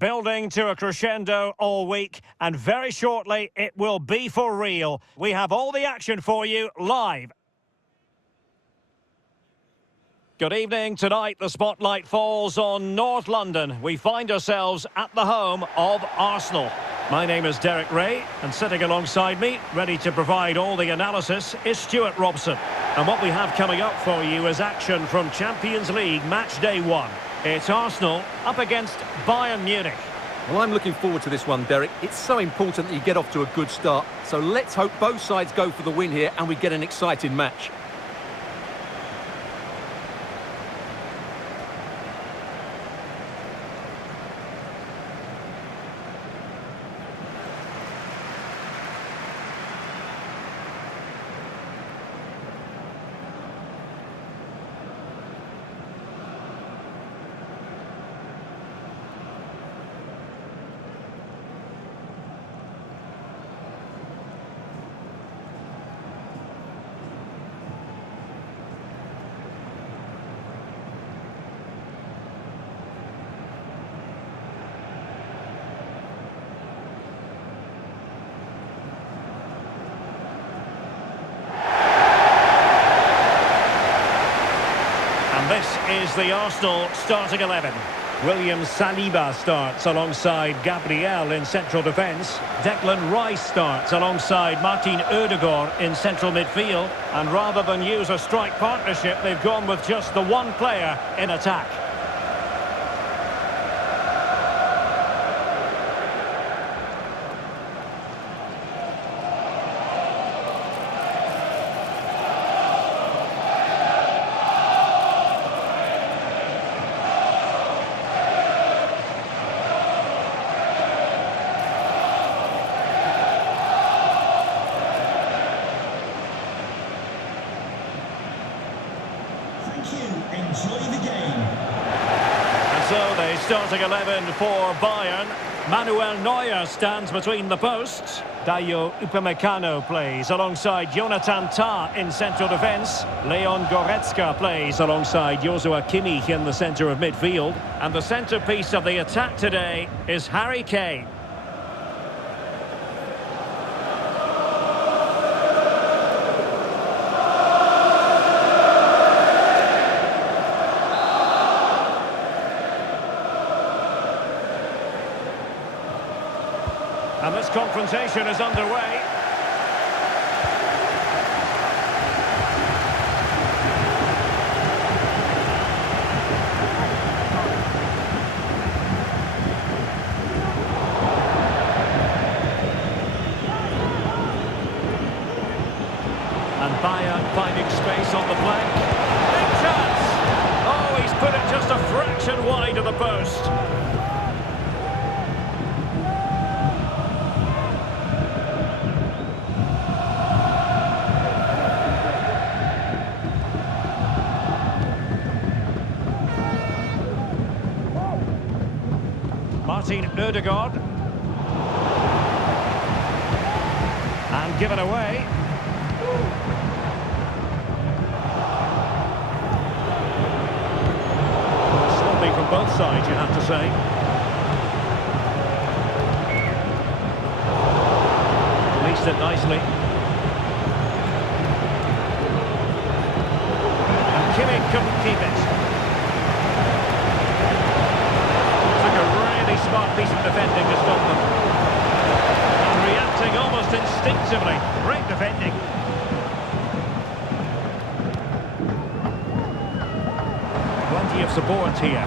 building to a crescendo all week, and very shortly it will be for real. We have all the action for you live. Good evening. Tonight the spotlight falls on North London. We find ourselves at the home of Arsenal. My name is Derek Ray, and sitting alongside me, ready to provide all the analysis, is Stuart Robson. And what we have coming up for you is action from Champions League match day 1. It's Arsenal up against Bayern Munich. Well, I'm looking forward to this one, Derek. It's so important that you get off to a good start. So let's hope both sides go for the win here and we get an exciting match. This is the Arsenal starting 11. William Saliba starts alongside Gabriel in central defence. Declan Rice starts alongside Martin Odegaard in central midfield. And rather than use a strike partnership, they've gone with just the one player in attack. Enjoy the game. And so the starting 11 for Bayern. Manuel Neuer stands between the posts. Dayo Upamecano plays alongside Jonathan Tah in central defence. Leon Goretzka plays alongside Joshua Kimmich in the centre of midfield. And the centrepiece of the attack today is Harry Kane. And this confrontation is underway. And Bayern finding space on the flank. Big chance! Oh, he's put it just a fraction wide of the post. Martin Odegaard. And given away. Sloppy from both sides, you have to say. Released it nicely. And Kimmich couldn't keep it. Smart piece of defending to stop them. And reacting almost instinctively. Great defending. Plenty of support here.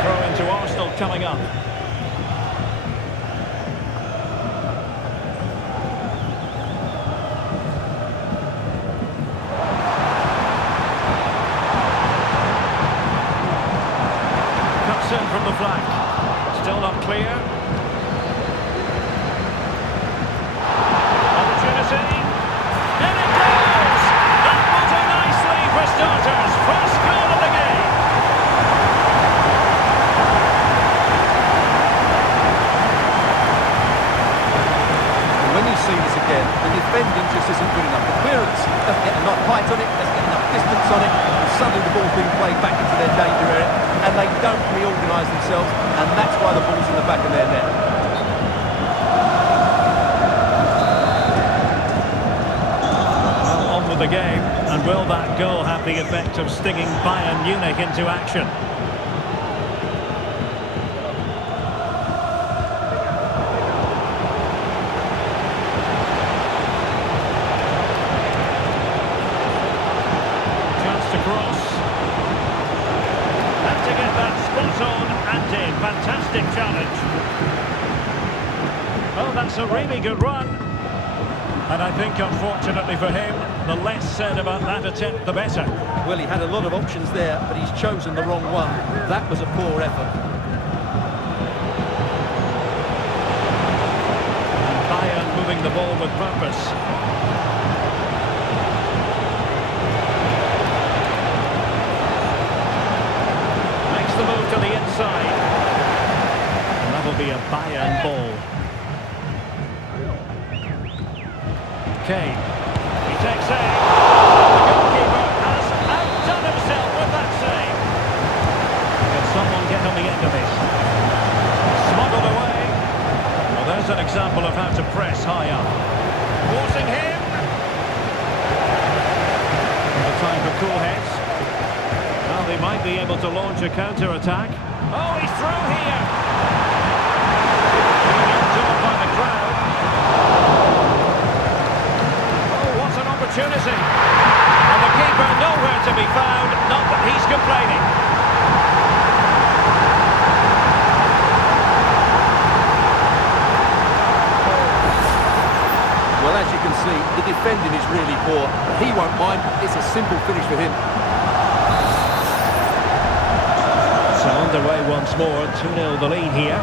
Throw into Arsenal coming up. From the flank. Still not clear. Opportunity. And it goes! That was a nicely for starters. First goal of the game. When you see this again, the defending just isn't good enough. The clearance doesn't get enough height on it, doesn't get enough distance on it, and suddenly the ball's being played back into their danger area. don't reorganise themselves, and that's why the ball's in the back of their net. On with the game, and will that goal have the effect of stinging Bayern Munich into action? Chance to cross. And to get that spot on and in. Fantastic challenge. Oh, that's a really good run. And I think, unfortunately for him, the less said about that attempt, the better. Well, he had a lot of options there, but he's chosen the wrong one. That was a poor effort. And Bayern moving the ball with purpose. Makes the move to the inside. And that'll be a Bayern ball. Kane. He takes aim. The goalkeeper has outdone himself with that save. Can someone get on the end of this? Smuggled away. Well, there's an example of how to press high up. Forcing him. And the time for cool heads. Well, they might be able to launch a counter-attack. Oh, he's through here. Being outdone by the crowd. Opportunity. And the keeper nowhere to be found, not that he's complaining. Well, as you can see, the defending is really poor. He won't mind. It's a simple finish for him. So underway once more, 2-0 the lead here.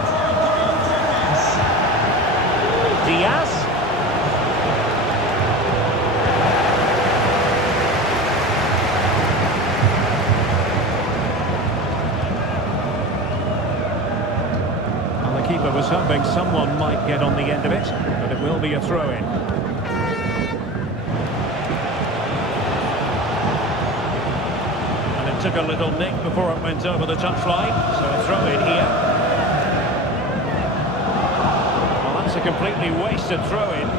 Diaz. Keeper was hoping someone might get on the end of it, but it will be a throw-in. And it took a little nick before it went over the touchline, so a throw-in here. Well, that's a completely wasted throw-in.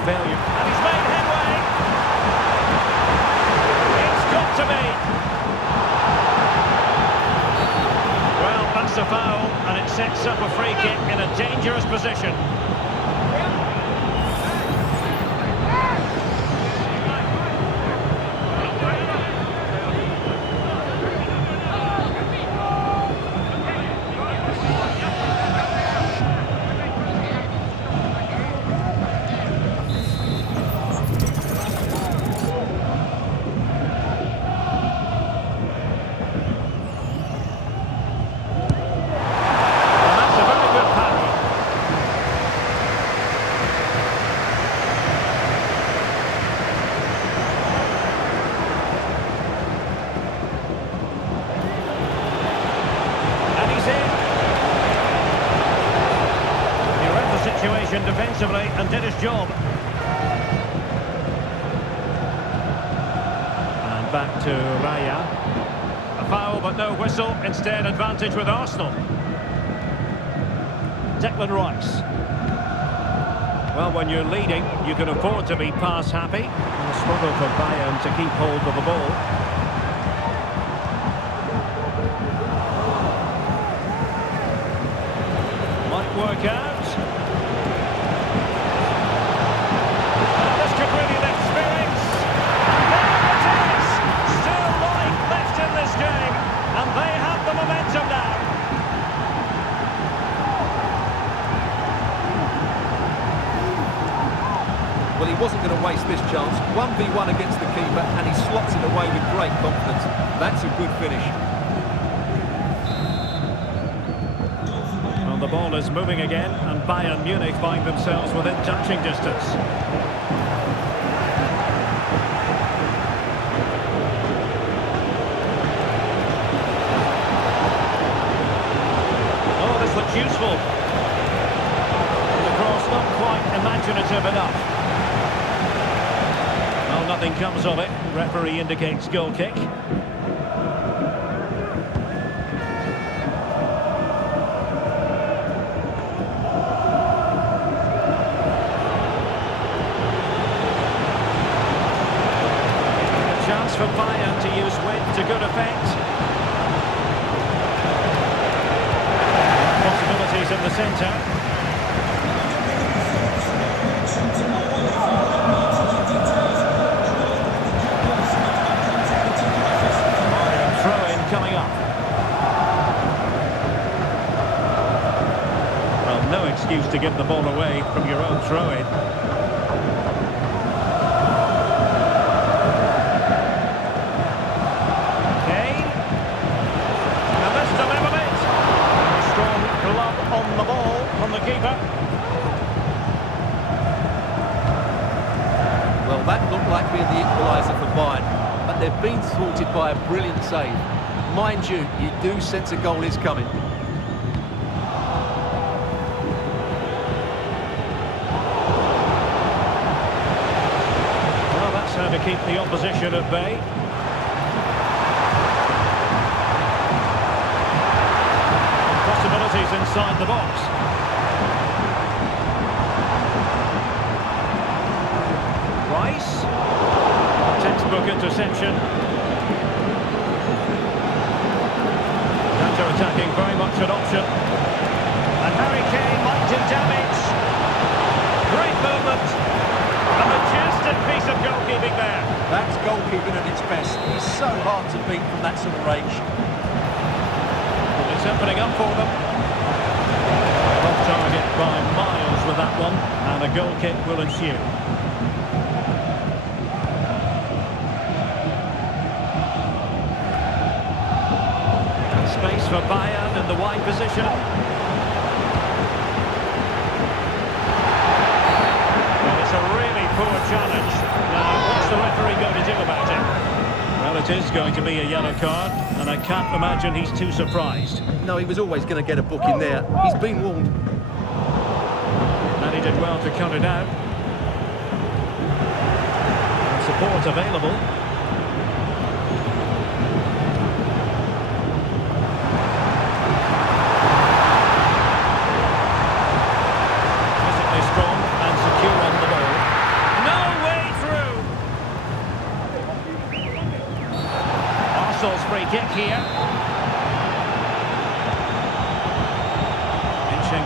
Failure. And he's made headway. It's got to be. Well, that's a foul, and it sets up a free kick in a dangerous position. Situation defensively and did his job. And back to Raya. A foul but no whistle, instead advantage with Arsenal. Declan Rice. Well, when you're leading, you can afford to be pass happy. And a struggle for Bayern to keep hold of the ball. Might work out. Well, he wasn't going to waste this chance. 1v1 against the keeper, and he slots it away with great confidence. That's a good finish. Well, the ball is moving again, and Bayern Munich find themselves within touching distance. That's useful. The cross not quite imaginative enough. Well, nothing comes of it. Referee indicates goal kick. Chance for Bayern to use width to good effect. Possibilities in the centre. Throw-in coming up. Well, no excuse to give the ball away from your own throw-in. On the ball from the keeper. Well, that looked like being the equaliser for Bayern, but they've been thwarted by a brilliant save. Mind you, you do sense a goal is coming. Well, that's how to keep the opposition at bay. Possibilities inside the box. Rice. Textbook interception. Counter-attacking very much an option. And Harry Kane might do damage. Great movement. A majestic piece of goalkeeping there. That's goalkeeping at its best. He's so hard to beat from that sort of range. It's opening up for them. Off target by miles with that one, and a goal kick will ensue. And space for Bayern in the wide position. Well, it's a really poor challenge. Now, what's the referee going to do about it? Well, it is going to be a yellow card, and I can't imagine he's too surprised. No, he was always going to get a book in there. He's been warned. And he did well to cut it out. And support available. Physically strong and secure on the ball. No way through! Arsenal's free kick here.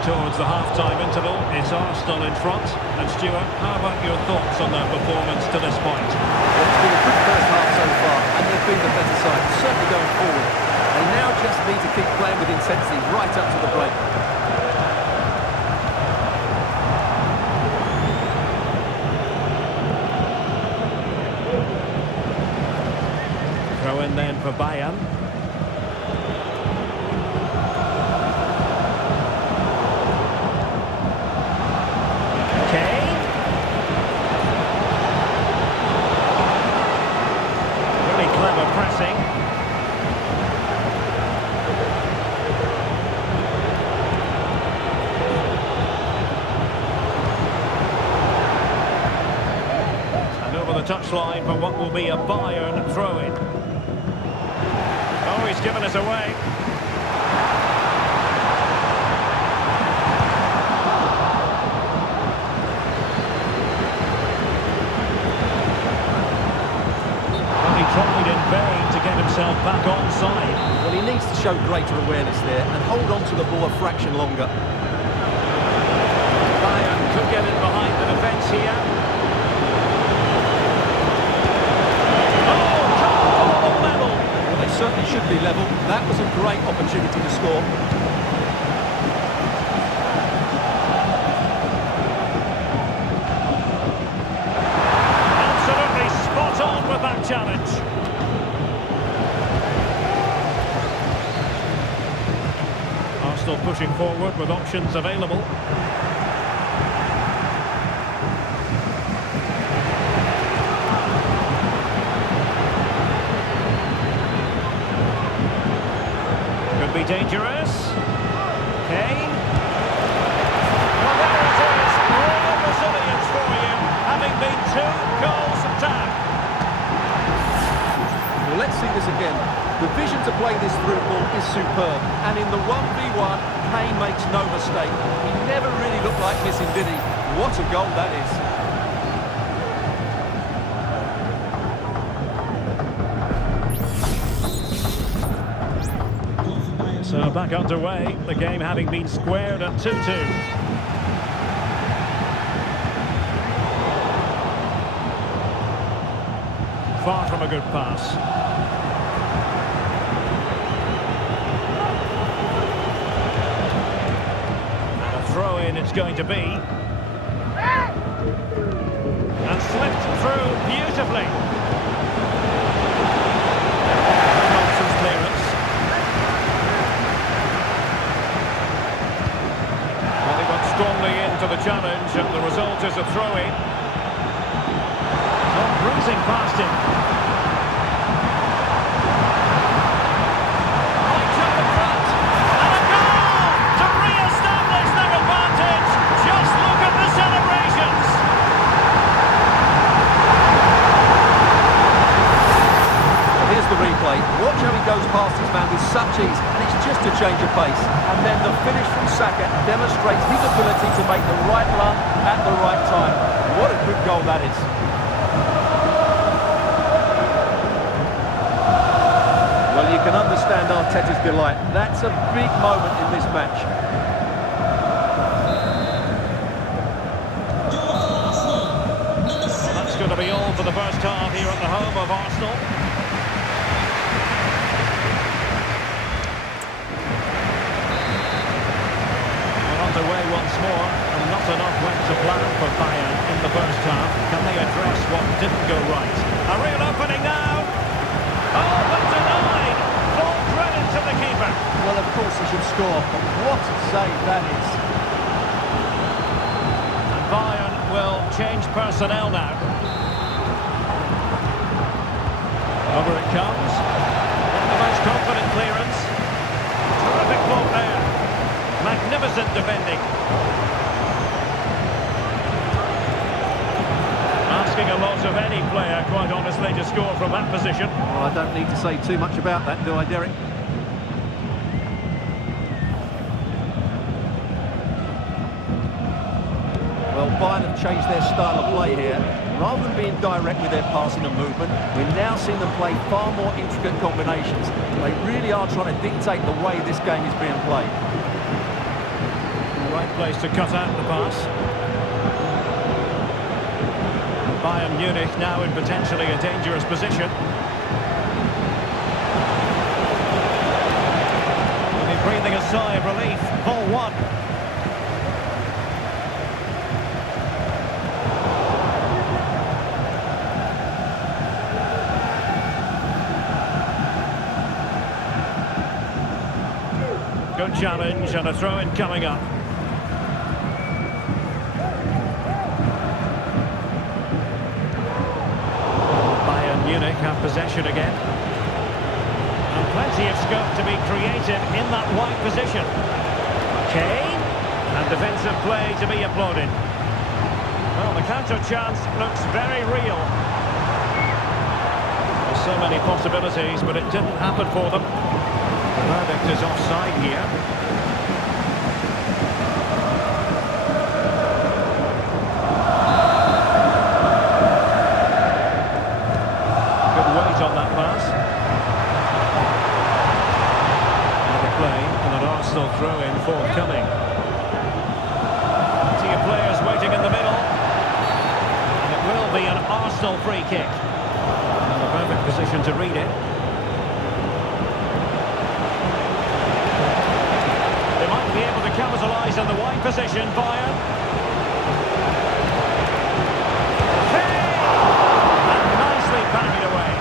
Towards the half-time interval, it's Arsenal in front. And Stuart, how about your thoughts on their performance to this point? Well, it's been a good first half so far, and they've been the better side, certainly going forward. They now just need to keep playing with intensity right up to the break. Throw in then for Bayern. Pressing. And over the touchline for what will be a Bayern throw-in. Oh, he's given us away. Tried in vain to get himself back onside. Well, he needs to show greater awareness there and hold on to the ball a fraction longer. Bayern could get in behind the defence here. Oh, comfortable level. Well, they certainly should be level. That was a great opportunity to score. Absolutely spot on with that challenge. Arsenal pushing forward with options available. Could be dangerous. Kane. 2 goals down. Well, let's see this again. The vision to play this through ball is superb, and in the 1v1, Kane makes no mistake. He never really looked like missing, did he? What a goal that is. So back underway, the game having been squared at 2-2. Far from a good pass. And a throw-in it's going to be. And slipped through beautifully. Nonsense clearance. Well, he got strongly into the challenge, and the result is a throw-in. Oh, bruising past him. Right to the front. And a goal to re-establish their advantage. Just look at the celebrations. Here's the replay. Watch how he goes past his man with such ease, and it's just a change of pace. And then the finish from Saka demonstrates his ability to make the right run at the right time. What a good goal that is. Well, you can understand Arteta's delight. That's a big moment in this match. Well, that's going to be all for the first half here at the home of Arsenal. Underway once more, and not enough went to plan for Bayern in the first half. Can they address what didn't go right? A real opening now. Oh, but denied. Full credit to the keeper. Well, of course he should score, but what a save that is. And Bayern will change personnel now. Over it comes. Not the most confident clearance. Terrific ball there. Magnificent defending. Asking a lot of any player, quite honestly, to score from that position. Well, I don't need to say too much about that, do I, Derek? Well, Bayern have changed their style of play here. Rather than being direct with their passing and movement, we're now seeing them play far more intricate combinations. They really are trying to dictate the way this game is being played. Right place to cut out the pass. Bayern Munich now in potentially a dangerous position. Will be breathing a sigh of relief. Ball one. Good challenge and a throw-in coming up. Munich have possession again. And plenty of scope to be created in that wide position. Kane, and defensive play to be applauded. Well, the counter chance looks very real. There's so many possibilities, but it didn't happen for them. The verdict is offside here. On that pass. Another play and an Arsenal throw-in forthcoming. Plenty of players waiting in the middle. And it will be an Arsenal free kick. And the perfect position to read it. They might be able to capitalise on the wide position, Bayern. And nicely banged away.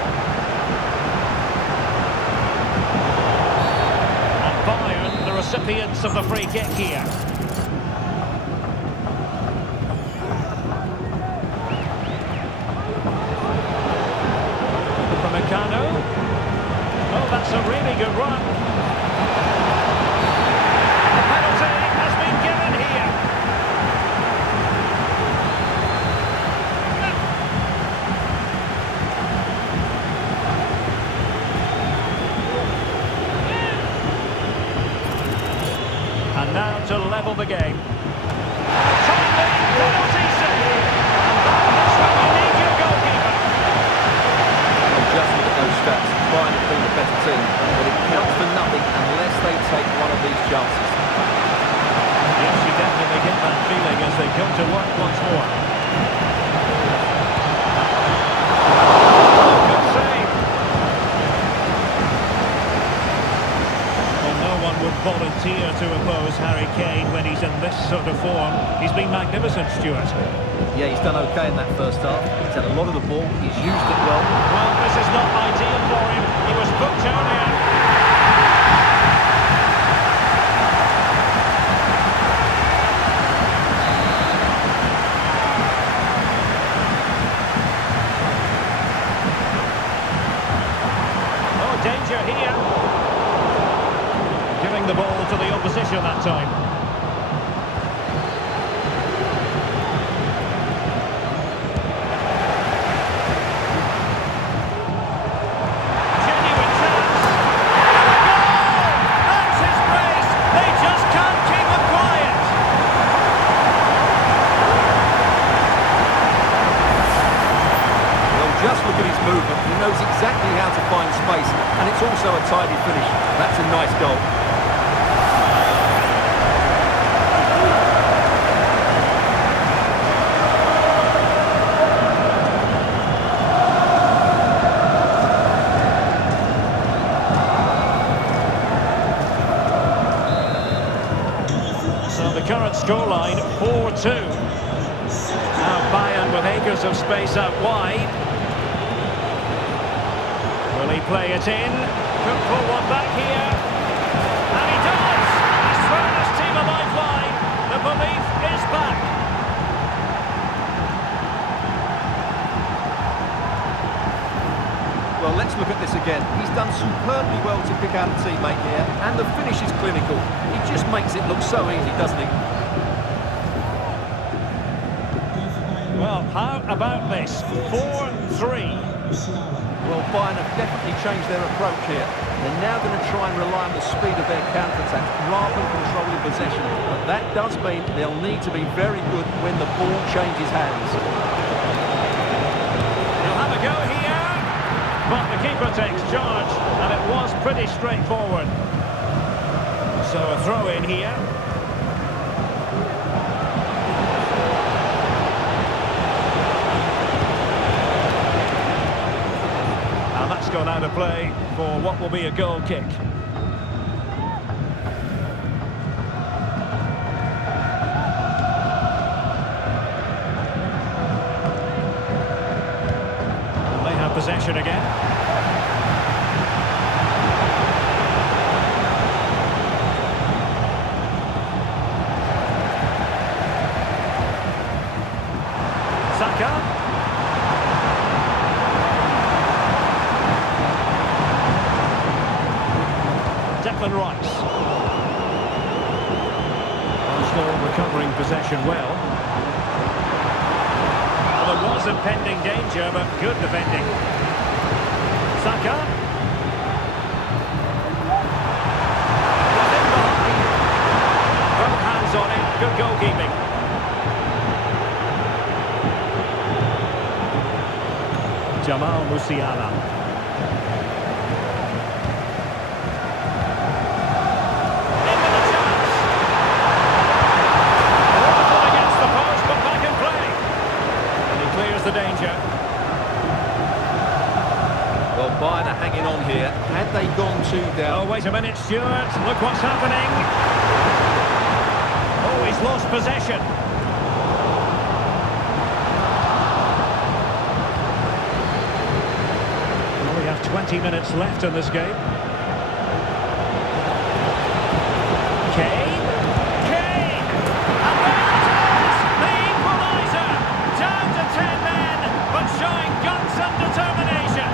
Recipients of the free kick here. Upamecano. Oh, that's a really good run. The penalty has been given here. And now to level the game. Timely penalty save. And that's when you need your goalkeeper. And just look at those stats. Bayern have been the better team, but it counts for nothing unless they take one of these chances. Yes, you definitely get that feeling as they come to work once more. Good save. Well, no one would volunteer to oppose Harry Kane when he's in this sort of form. He's been magnificent, Stuart. Yeah, he's done okay in that first half. He's had a lot of the ball. He's used it well. Well, this is not ideal for him. He was booked earlier. Danger here. Giving the ball to the opposition that time. Genuine chance. And a goal! That's his brace. They just can't keep him quiet. Well, just look at his movement. He knows exactly how to find space, and it's also a tidy finish. That's a nice goal. So the current scoreline, 4-2. Now Bayern with acres of space out wide. Will he play it in? Could pull one back here. And he does! He's thrown his team a lifeline. The belief is back. Well, let's look at this again. He's done superbly well to pick out a teammate here, and the finish is clinical. He just makes it look so easy, doesn't he? Well, how about this? 4-3. Well, Bayern have definitely changed their approach here. They're now going to try and rely on the speed of their counter-attack rather than controlling possession. But that does mean they'll need to be very good when the ball changes hands. He'll have a go here. But the keeper takes charge, and it was pretty straightforward. So a throw in here. And that's gone out of play for what will be a goal kick. They have possession again. Saka. Declan Rice. Arsenal recovering possession well. Well, there was impending danger, but good defending. Saka. Was in behind. Both hands on it. Good goalkeeping. Jamal Musiala. The danger. Well, Bayern are hanging on here. Had they gone too down... Oh, wait a minute, Stuart. Look what's happening. Oh, he's lost possession. Well, we have 20 minutes left in this game. Kane. And there it is! The equaliser! Down to 10 men, but showing guts and determination.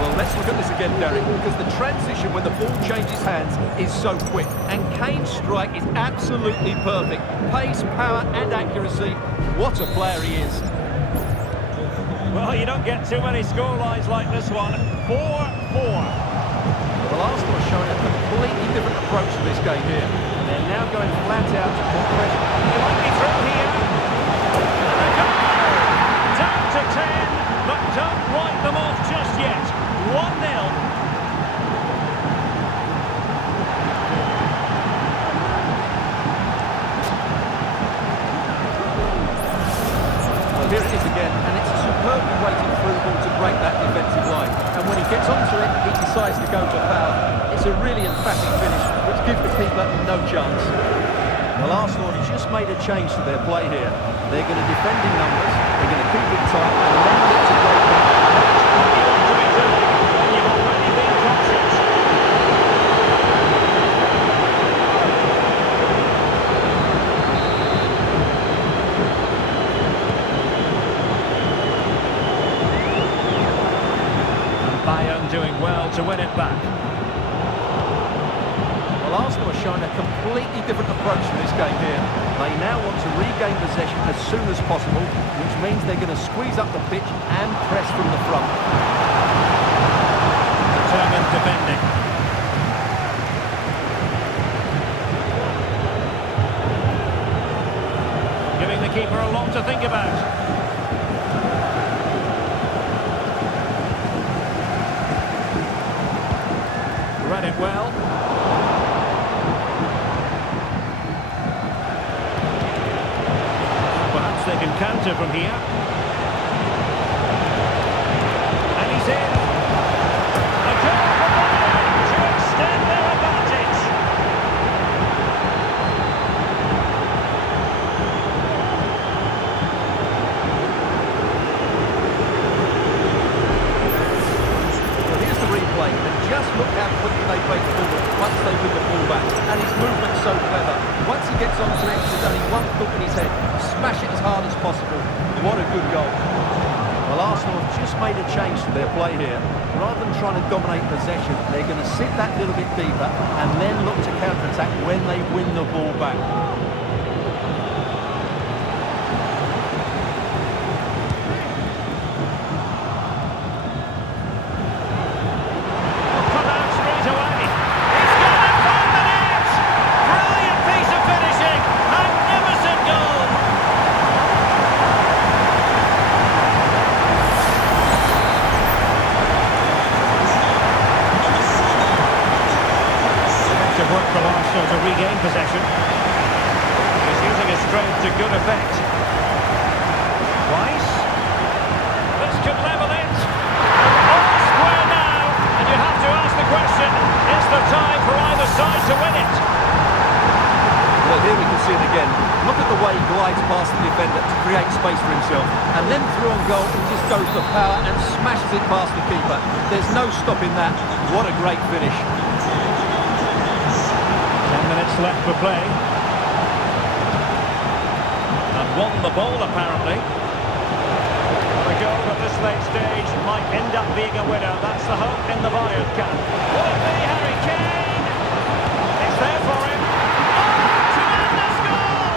Well, let's look at this again, Derek, because the transition when the ball changes hands is so quick. And Kane's strike is absolutely perfect. Pace, power and accuracy. What a player he is. Well, you don't get too many scorelines like this one. 4-4. Well, Arsenal are showing a completely different approach to this game here. They're now going flat out to put pressure. They might be through here. And they go! Down to 10, but don't write them off just yet. 1-0. Here it is again, and it's a superbly weighted through ball to break that defensive line. And when he gets onto it, he decides to go for power. It's a really emphatic finish, which gives the keeper no chance. Well, Arsenal have just made a change to their play here. They're going to defend in numbers, they're going to keep it tight, and then look to break them. What you want to be doing when you've already been cautious. Bayern doing well to win it back. Well, Arsenal are showing a completely different approach to this game here. They now want to regain possession as soon as possible, which means they're going to squeeze up the pitch and press from the front. Determined defending. Giving the keeper a lot to think about. Read it well. Perhaps they can counter from here. And he's in. A goal for Bayern to extend their advantage. Well, here's the replay, and just look how quickly they break forward once they win the ball back. And his movement's so clever. Once he gets onto it, there's only one thought in his head. Smash it as hard as possible. What a good goal. Well, Arsenal have just made a change to their play here. Rather than trying to dominate possession, they're going to sit that little bit deeper and then look to counter-attack when they win the ball back. Cut out straight away. He's got it from the net. Brilliant piece of finishing. Magnificent goal. Effective work from Arsenal to regain possession. He's using his strength to good effect. Rice. This could level it. All square now. And you have to ask the question, is there time for either side to win it? Well, here we can see it again. Look at the way he glides past the defender to create space for himself. And then through on goal, he just goes for power and smashes it past the keeper. There's no stopping that. What a great finish. 10 minutes left for play. And won the ball, apparently. A goal at this late stage might end up being a winner. That's the hope in the Bayern camp. Will it be Harry Kane? It's there for him. Oh, tremendous goal!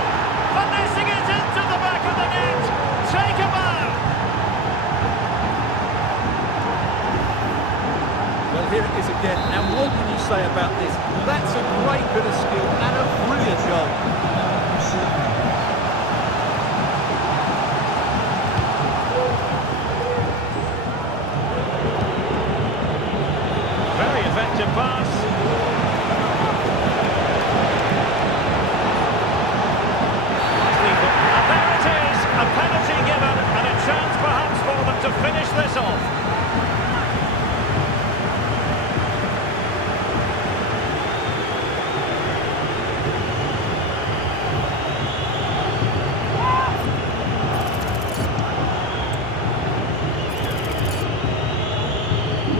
Finessing it into the back of the net. Take a bow. Well, here it is again. And what can you say about this? That's a great bit of skill and a brilliant goal. Very effective pass. Nicely put. And there it is. A penalty given and a chance perhaps for them to finish this off.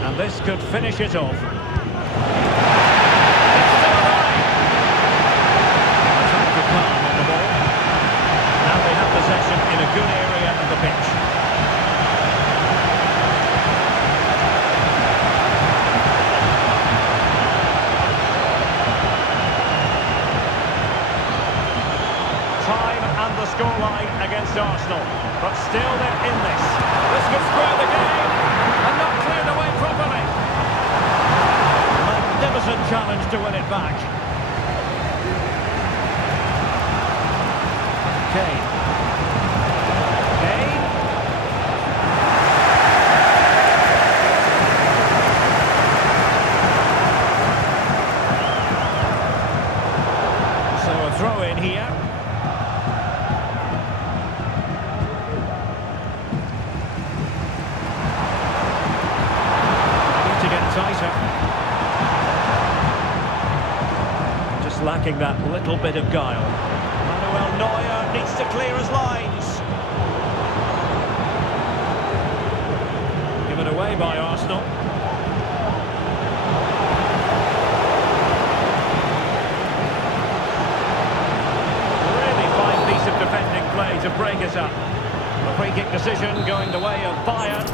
And this could finish it off. It's still alive. Attack to calm on the ball. Now they have possession in a good area of the pitch. Time and the scoreline against Arsenal. Arsenal, but still they're in this. This could square the game, and not cleared away properly. Magnificent challenge to win it back. Kane. Kane. So a throw in here. Need to get tighter. Just lacking that little bit of guile. Manuel Neuer needs to clear his lines. Given away by Arsenal. Really fine piece of defending play to break it up. A free kick decision going the way of Bayern.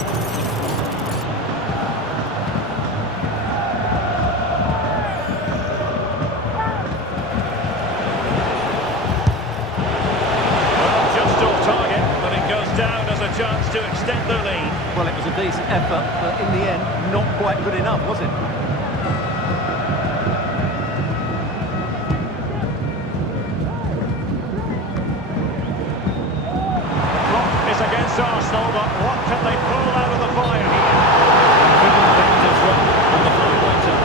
Down as a chance to extend their lead. Well, it was a decent effort, but in the end, not quite good enough, was it? The clock is against Arsenal, but what can they pull out of the fire here? Couldn't bend as well, and the flag went up.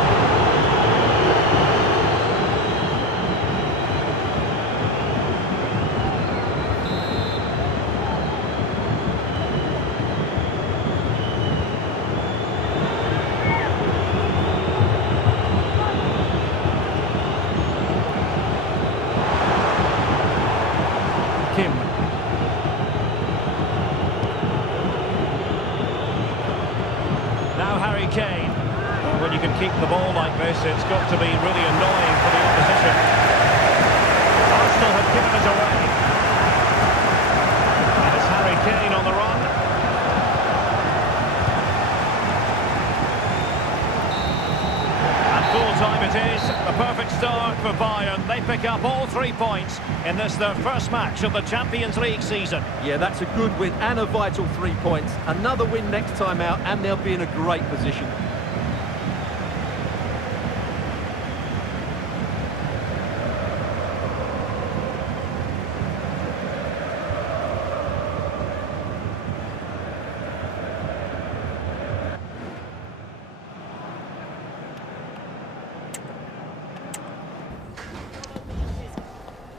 Kim. Now Harry Kane. Well, when you can keep the ball like this, it's got to be really annoying for the opposition. Arsenal have given us away. And it's Harry Kane on the run. And full time it is. A perfect start for Bayern. They pick up all 3 points in this their first match of the Champions League season. Yeah, that's a good win and a vital 3 points. Another win next time out, and they'll be in a great position.